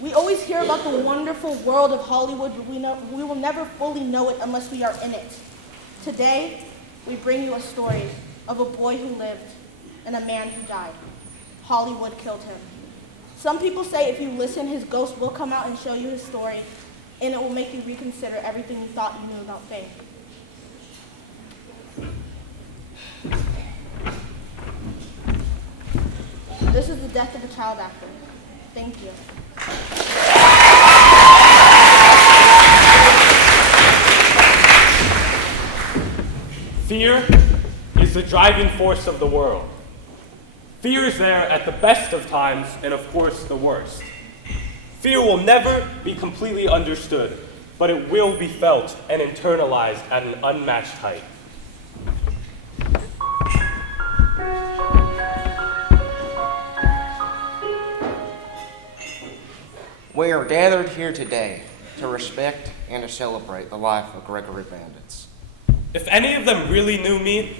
We always hear about the wonderful world of Hollywood, but we will never fully know it unless we are in it. Today, we bring you a story of a boy who lived and a man who died. Hollywood killed him. Some people say if you listen, his ghost will come out and show you his story, and it will make you reconsider everything you thought you knew about fame. This is the death of a child actor. Thank you. Fear is the driving force of the world. Fear is there at the best of times and, of course, the worst. Fear will never be completely understood, but it will be felt and internalized at an unmatched height. We are gathered here today to respect and to celebrate the life of Gregory Bandits. If any of them really knew me,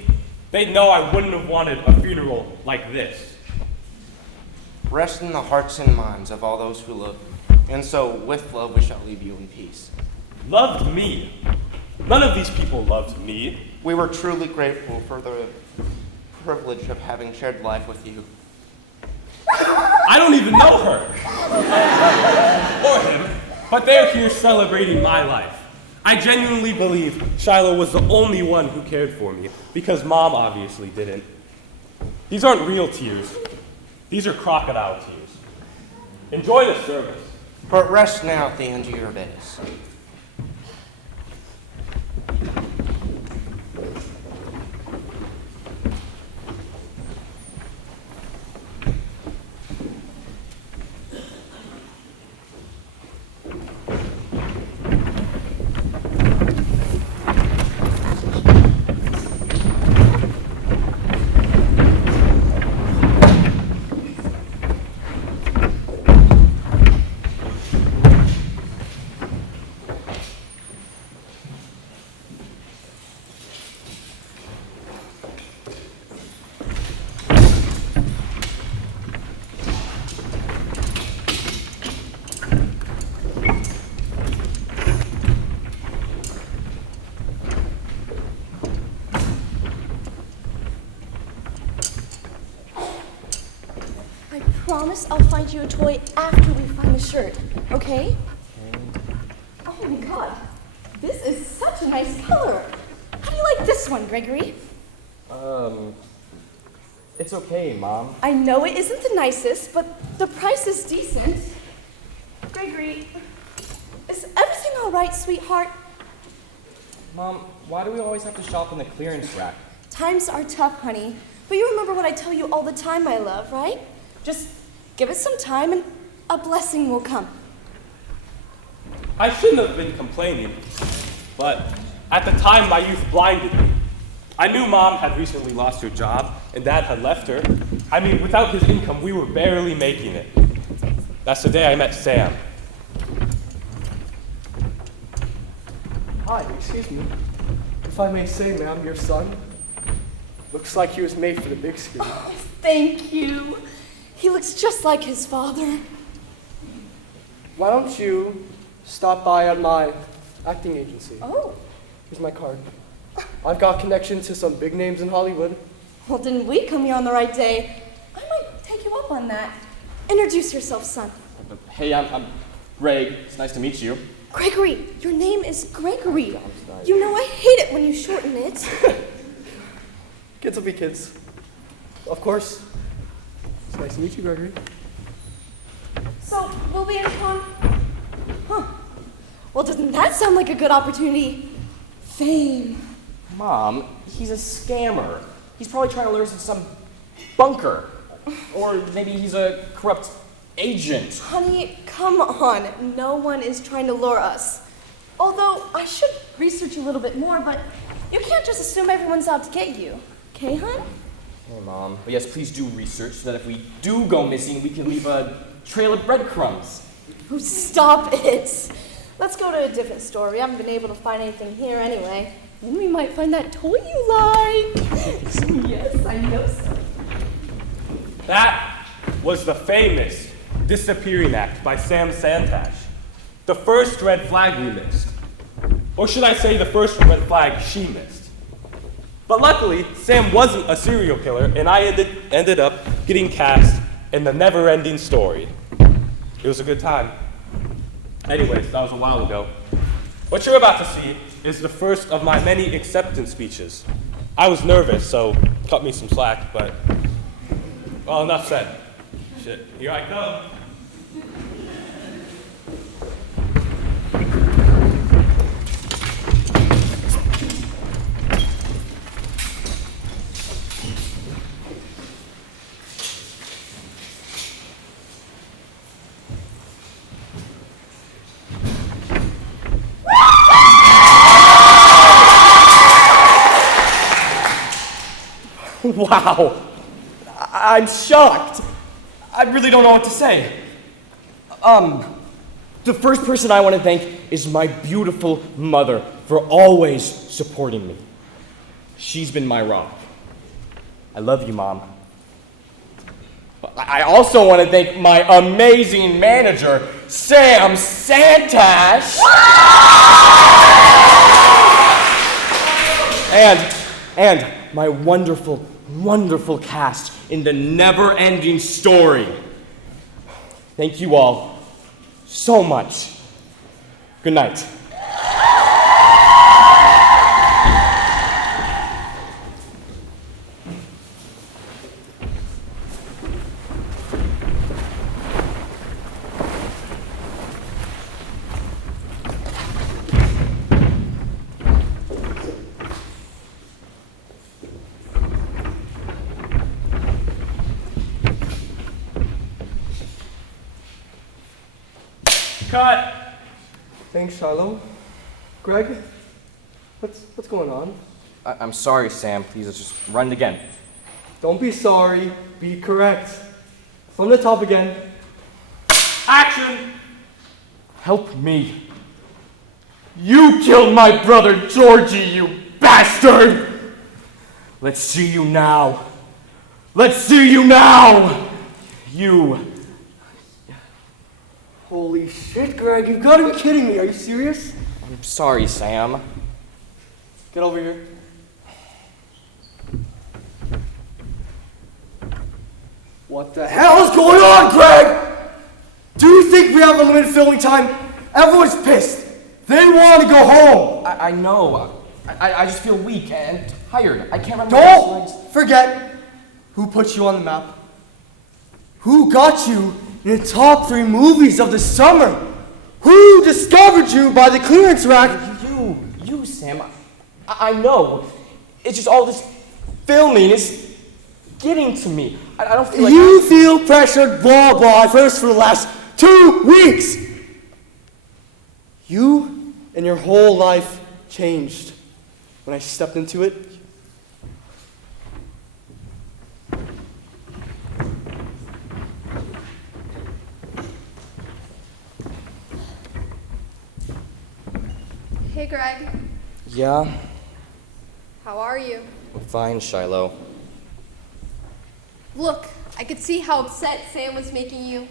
they'd know I wouldn't have wanted a funeral like this. Rest in the hearts and minds of all those who love you, and so with love we shall leave you in peace. Loved me? None of these people loved me. We were truly grateful for the privilege of having shared life with you. I don't even know her. Or him, but they're here celebrating my life. I genuinely believe Shiloh was the only one who cared for me, because Mom obviously didn't. These aren't real tears. These are crocodile tears. Enjoy the service. But rest now at the end of your days. Promise I'll find you a toy after we find the shirt, okay? Oh my god, this is such a nice color. How do you like this one, Gregory? It's okay, Mom. I know it isn't the nicest, but the price is decent. Gregory, is everything all right, sweetheart? Mom, why do we always have to shop in the clearance rack? Times are tough, honey, but you remember what I tell you all the time, my love, right? Just give it some time and a blessing will come. I shouldn't have been complaining, but at the time my youth blinded me. I knew Mom had recently lost her job and Dad had left her. I mean, without his income, we were barely making it. That's the day I met Sam. Hi, excuse me. If I may say, ma'am, your son looks like he was made for the big screen. Oh, thank you. He looks just like his father. Why don't you stop by at my acting agency? Oh. Here's my card. I've got connections to some big names in Hollywood. Well, didn't we come here on the right day? I might take you up on that. Introduce yourself, son. Hey, I'm Greg. It's nice to meet you. Gregory. Your name is Gregory. You know I hate it when you shorten it. Kids will be kids. Of course. It's nice to meet you, Gregory. So, we'll be in town? Huh. Well, doesn't that sound like a good opportunity? Fame. Mom, he's a scammer. He's probably trying to lure us into some bunker. Or maybe he's a corrupt agent. Honey, come on. No one is trying to lure us. Although, I should research a little bit more, but you can't just assume everyone's out to get you. Okay, hon? Hey, Mom. But yes, please do research so that if we do go missing, we can leave a trail of breadcrumbs. Oh, stop it. Let's go to a different store. We haven't been able to find anything here anyway. Then we might find that toy you like. Yes, I know so. That was the famous Disappearing Act by Sam Santash. The first red flag we missed. Or should I say the first red flag she missed. But luckily, Sam wasn't a serial killer, and I ended up getting cast in the never-ending story. It was a good time. Anyways, that was a while ago. What you're about to see is the first of my many acceptance speeches. I was nervous, so cut me some slack, but, well, enough said. Shit, here I come. Wow, I'm shocked. I really don't know what to say. The first person I want to thank is my beautiful mother for always supporting me. She's been my rock. I love you, Mom. I also want to thank my amazing manager, Sam Santash. and my wonderful, wonderful cast in the never-ending story. Thank you all so much. Good night. Cut! Thanks, Shiloh. Greg, what's going on? I'm sorry, Sam. Please, let's just run it again. Don't be sorry, be correct. From the top again. Action! Help me. You killed my brother Georgie, you bastard! Let's see you now. Let's see you now! You. Holy shit, Greg, you've got to be kidding me. Are you serious? I'm sorry, Sam. Get over here. What the hell is going on, Greg? Do you think we have a limited filming time? Everyone's pissed. They want to go home. I know. I just feel weak and tired. I can't remember. Don't forget who put you on the map. Who got you in the top 3 movies of the summer? Who discovered you by the clearance rack? You, Sam. I know. It's just all this filming is getting to me. I don't feel like You feel pressured, blah, blah. I've heard this for the last 2 weeks. You and your whole life changed when I stepped into it. Hey, Greg. Yeah, How are you? I'm fine, Shiloh. Look, I could see how upset Sam was making you.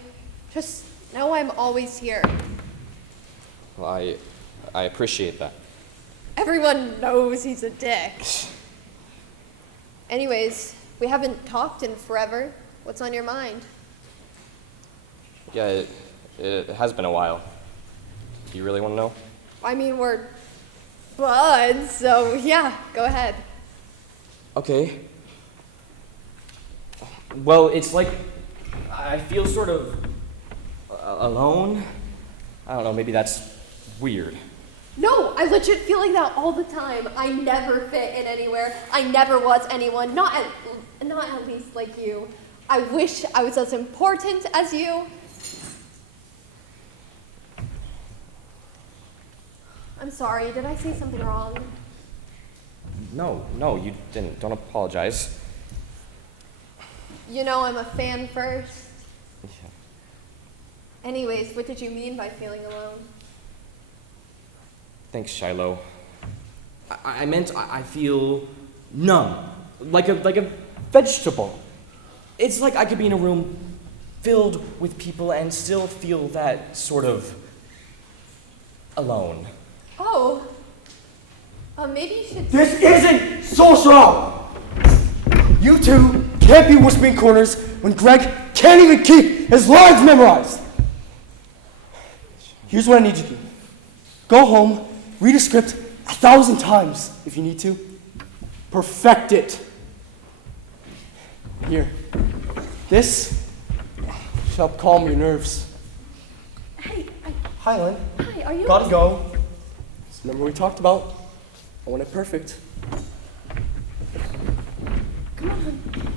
Just know I'm always here. Well, I appreciate that. Everyone knows he's a dick. Anyways, we haven't talked in forever. What's on your mind? Yeah, it has been a while. Do you really want to know? I mean, we're buds, so yeah, go ahead. Okay. Well, it's like I feel sort of alone. I don't know, maybe that's weird. No, I legit feel like that all the time. I never fit in anywhere. I never was anyone, not at least like you. I wish I was as important as you. I'm sorry, did I say something wrong? No, you didn't. Don't apologize. You know I'm a fan first. Yeah. Anyways, what did you mean by feeling alone? Thanks, Shiloh. I meant I feel numb, like a vegetable. It's like I could be in a room filled with people and still feel that sort of alone. Oh. Maybe you should... This isn't social hour! You two can't be whispering corners when Greg can't even keep his lines memorized! Here's what I need you to do. Go home, read a script 1,000 times if you need to. Perfect it. Here. This should help calm your nerves. Hey, Hi, Lynn. hi, are you... Gotta go. Remember we talked about? I want it perfect. Come on.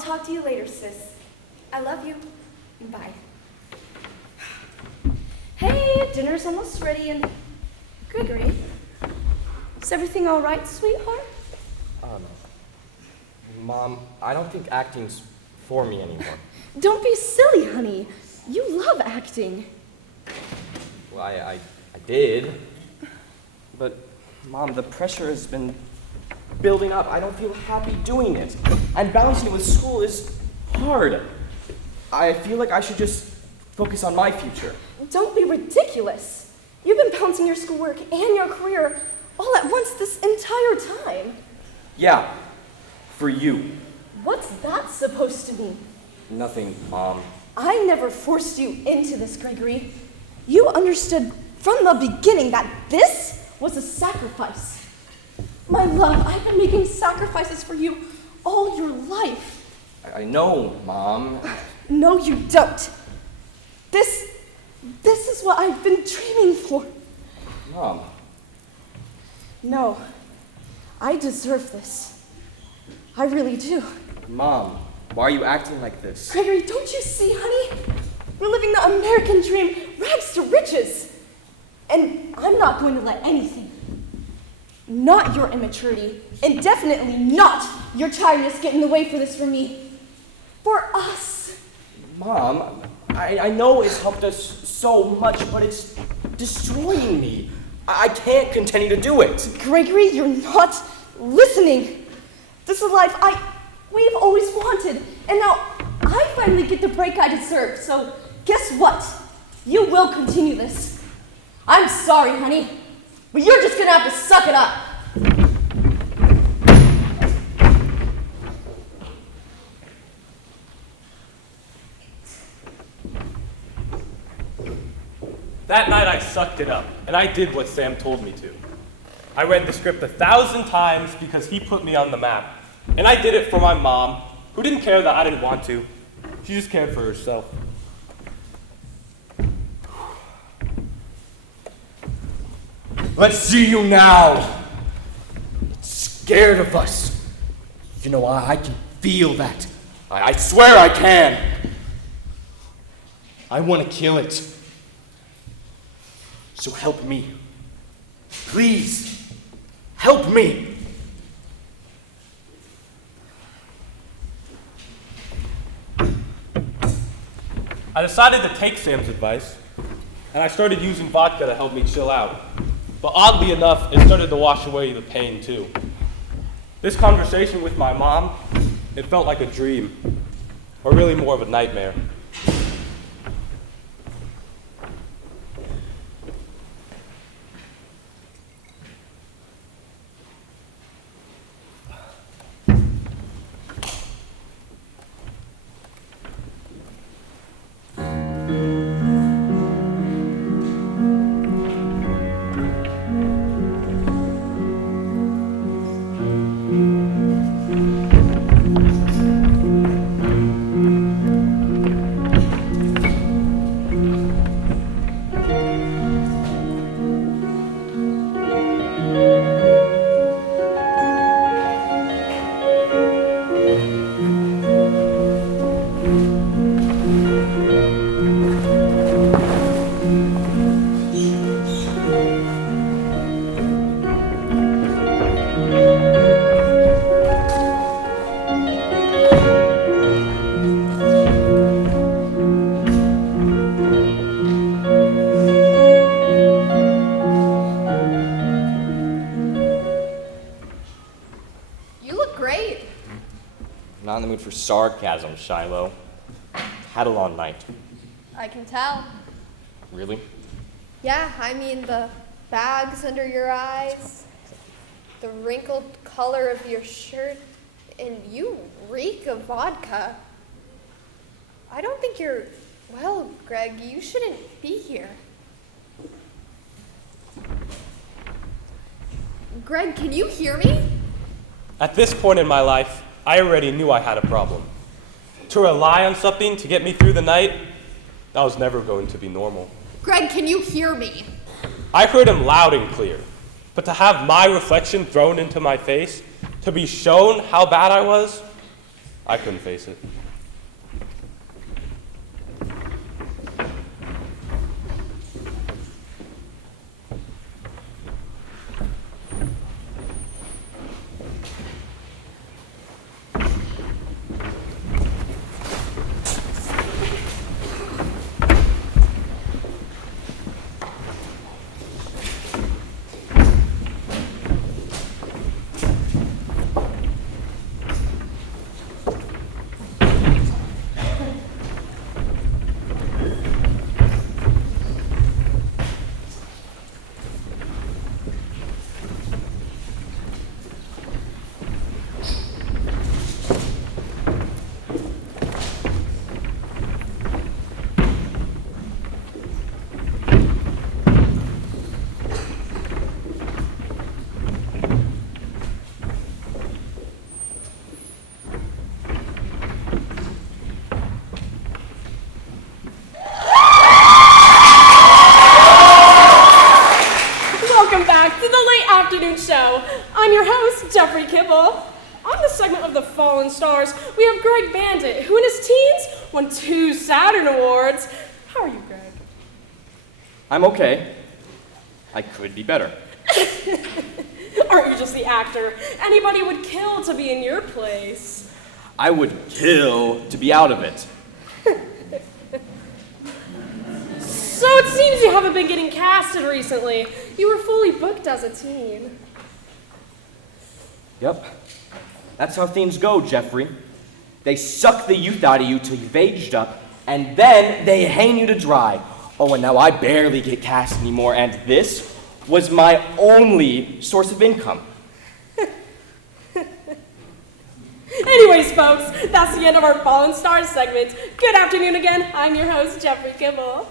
Talk to you later, sis. I love you. Bye. Hey, dinner's almost ready and... Gregory, is everything all right, sweetheart? Mom, I don't think acting's for me anymore. Don't be silly, honey. You love acting. Well, I did. But, Mom, the pressure has been building up. I don't feel happy doing it. And balancing it with school is hard. I feel like I should just focus on my future. Don't be ridiculous. You've been balancing your schoolwork and your career all at once this entire time. Yeah, for you. What's that supposed to mean? Nothing, Mom. I never forced you into this, Gregory. You understood from the beginning that this was a sacrifice. My love, I've been making sacrifices for you all your life. I know, Mom. No, you don't. This is what I've been dreaming for. Mom. No, I deserve this. I really do. Mom, why are you acting like this? Gregory, don't you see, honey? We're living the American dream, rags to riches. And I'm not going to let anything, not your immaturity, and definitely not your tiredness get in the way for this for me. For us. Mom, I know it's helped us so much, but it's destroying me. I can't continue to do it. Gregory, you're not listening. This is life we've always wanted, and now I finally get the break I deserve, so guess what? You will continue this. I'm sorry, honey, but you're just gonna have to suck it up. That night I sucked it up, and I did what Sam told me to. I read the script 1,000 times because he put me on the map. And I did it for my mom, who didn't care that I didn't want to. She just cared for herself. Let's see you now. It's scared of us. You know, I can feel that. I swear I can. I want to kill it. So help me. Please, help me. I decided to take Sam's advice, and I started using vodka to help me chill out. But oddly enough, it started to wash away the pain too. This conversation with my mom, it felt like a dream, or really more of a nightmare. for sarcasm, Shiloh. Had a long night. I can tell. Really? Yeah, I mean the bags under your eyes, the wrinkled color of your shirt, and you reek of vodka. I don't think you're well, Greg. You shouldn't be here. Greg, can you hear me? At this point in my life, I already knew I had a problem. To rely on something to get me through the night, that was never going to be normal. Greg, can you hear me? I heard him loud and clear, but to have my reflection thrown into my face, to be shown how bad I was, I couldn't face it. I'm your host, Jeffrey Kibble. On this segment of The Fallen Stars, we have Greg Bandit, who in his teens won 2 Saturn Awards. How are you, Greg? I'm okay. I could be better. Aren't you just the actor? Anybody would kill to be in your place. I would kill to be out of it. So it seems you haven't been getting casted recently. You were fully booked as a teen. Yep. That's how things go, Jeffrey. They suck the youth out of you till you've aged up, and then they hang you to dry. Oh, and now I barely get cast anymore, and this was my only source of income. Anyways, folks, that's the end of our Fallen Stars segment. Good afternoon again. I'm your host, Jeffrey Kibble.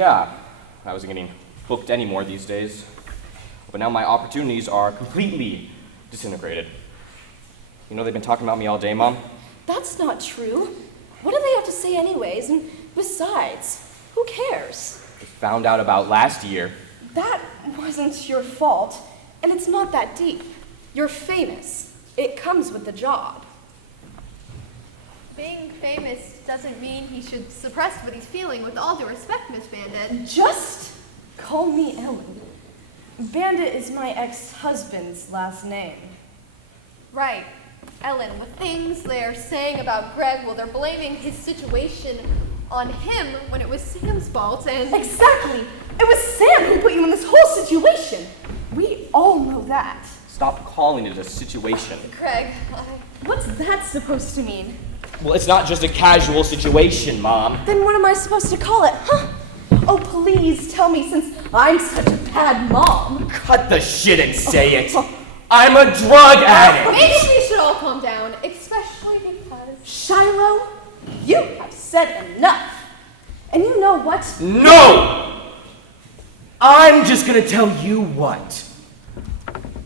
Yeah, I wasn't getting booked anymore these days. But now my opportunities are completely disintegrated. You know they've been talking about me all day, Mom? That's not true. What do they have to say anyways? And besides, who cares? I found out about last year. That wasn't your fault, and it's not that deep. You're famous. It comes with the job. Being famous doesn't mean he should suppress what he's feeling, with all due respect, Miss Bandit. Just call me Ellen. Bandit is my ex-husband's last name. Right. Ellen, with things they're saying about Greg, well, they're blaming his situation on him when it was Sam's fault, and... Exactly! It was Sam who put you in this whole situation. We all know that. Stop calling it a situation. Greg, What's that supposed to mean? Well, it's not just a casual situation, Mom. Then what am I supposed to call it, huh? Oh, please tell me, since I'm such a bad mom. Cut the shit and say it. I'm a drug addict. maybe we should all calm down, especially because... Shiloh, said enough. And you know what? No! I'm just gonna tell you what.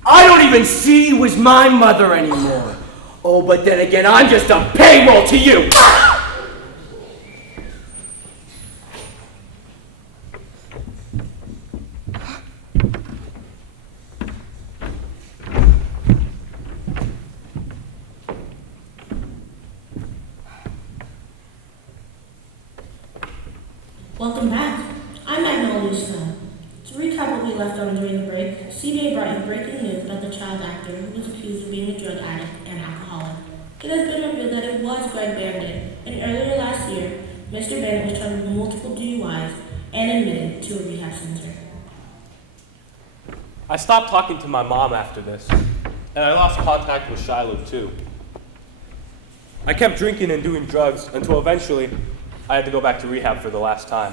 I don't even see you as my mother anymore. Oh, but then again, I'm just a payroll to you. Welcome back. I'm Magnolia Snow. To recap what we left on during the break, CBA brought you breaking news about the child actor who was accused of being a drug addict and alcoholic. It has been revealed that it was Greg Bandit, and earlier last year, Mr. Bandit was charged with multiple DUIs and admitted to a rehab center. I stopped talking to my mom after this, and I lost contact with Shiloh too. I kept drinking and doing drugs until eventually I had to go back to rehab for the last time.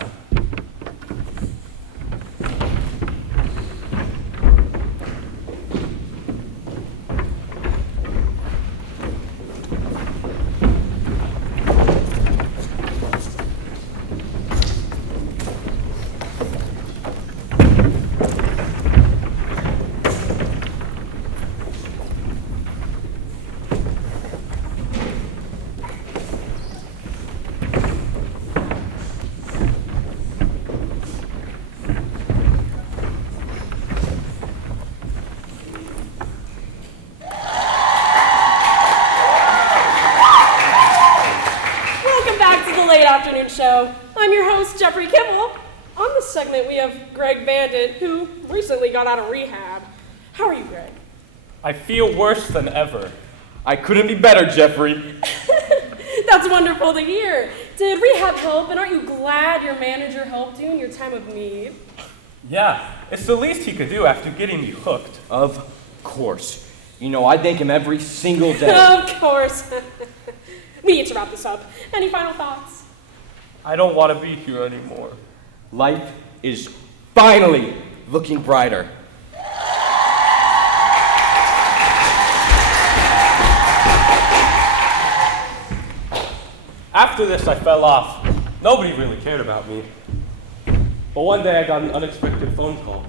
Show. I'm your host, Jeffrey Kibble. On this segment, we have Greg Bandit, who recently got out of rehab. How are you, Greg? I feel worse than ever. I couldn't be better, Jeffrey. That's wonderful to hear. Did rehab help, and aren't you glad your manager helped you in your time of need? Yeah, it's the least he could do after getting you hooked. Of course. You know, I thank him every single day. Of course. We need to wrap this up. Any final thoughts? I don't want to be here anymore. Life is finally looking brighter. After this, I fell off. Nobody really cared about me. But one day I got an unexpected phone call.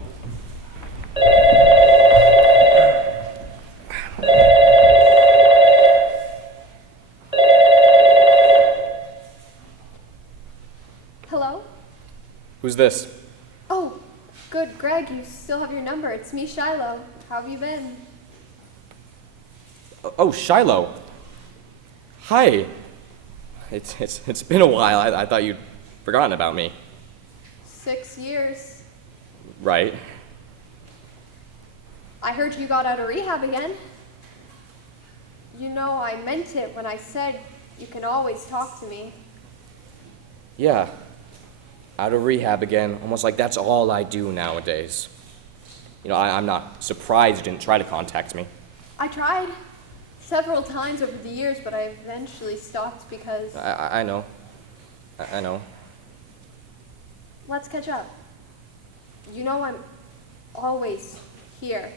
Hello? Who's this? Oh, good, Greg, you still have your number. It's me, Shiloh. How have you been? Oh, Shiloh. Hi. It's been a while. I thought you'd forgotten about me. 6 years. Right. I heard you got out of rehab again. You know, I meant it when I said you can always talk to me. Yeah. Out of rehab again, almost like that's all I do nowadays. You know, I'm not surprised you didn't try to contact me. I tried several times over the years, but I eventually stopped because... I know. I know. Let's catch up. You know I'm always here.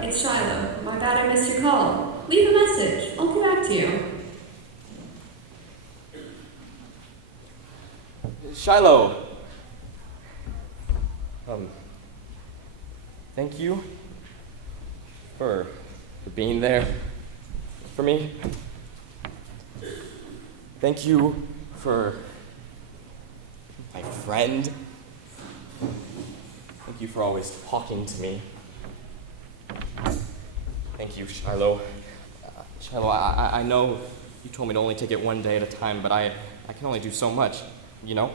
It's Shiloh. My bad I missed your call. Leave a message. I'll get back to you. Shiloh. Thank you for being there for me. Thank you for my friend. Thank you for always talking to me. Thank you, Shiloh. Shiloh, I know you told me to only take it one day at a time, but I can only do so much, you know?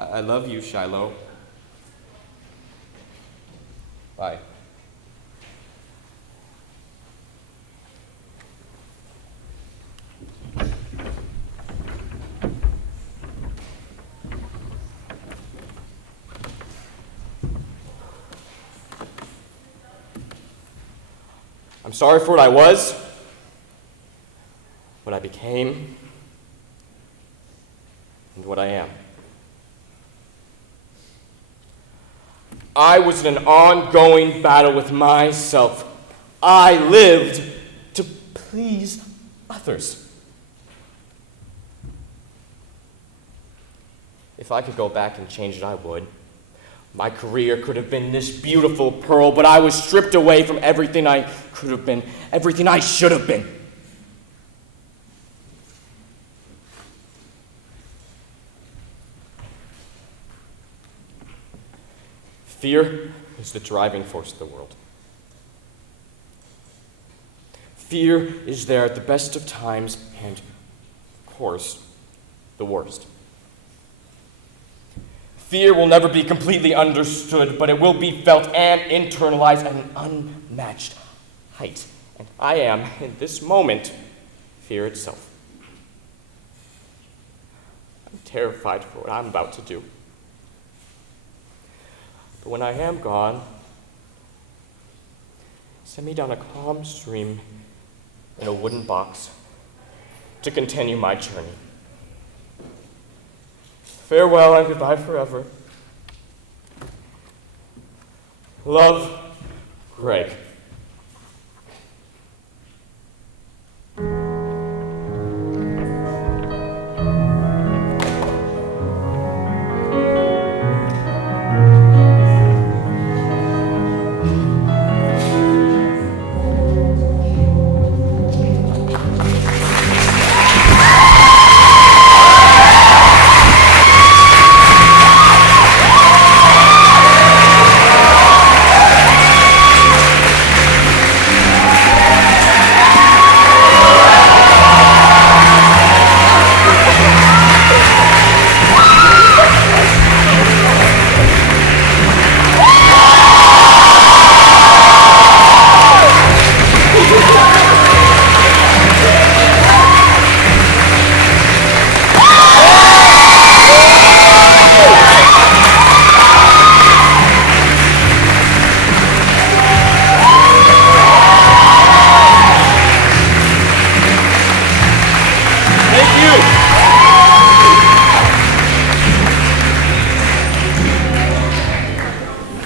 I love you, Shiloh. Bye. I'm sorry for what I was, what I became, and what I am. I was in an ongoing battle with myself. I lived to please others. If I could go back and change it, I would. My career could have been this beautiful pearl, but I was stripped away from everything I could have been, everything I should have been. Fear is the driving force of the world. Fear is there at the best of times and, of course, the worst. Fear will never be completely understood, but it will be felt and internalized at an unmatched height. And I am, in this moment, fear itself. I'm terrified for what I'm about to do. But when I am gone, send me down a calm stream in a wooden box to continue my journey. Farewell and goodbye forever. Love, Greg.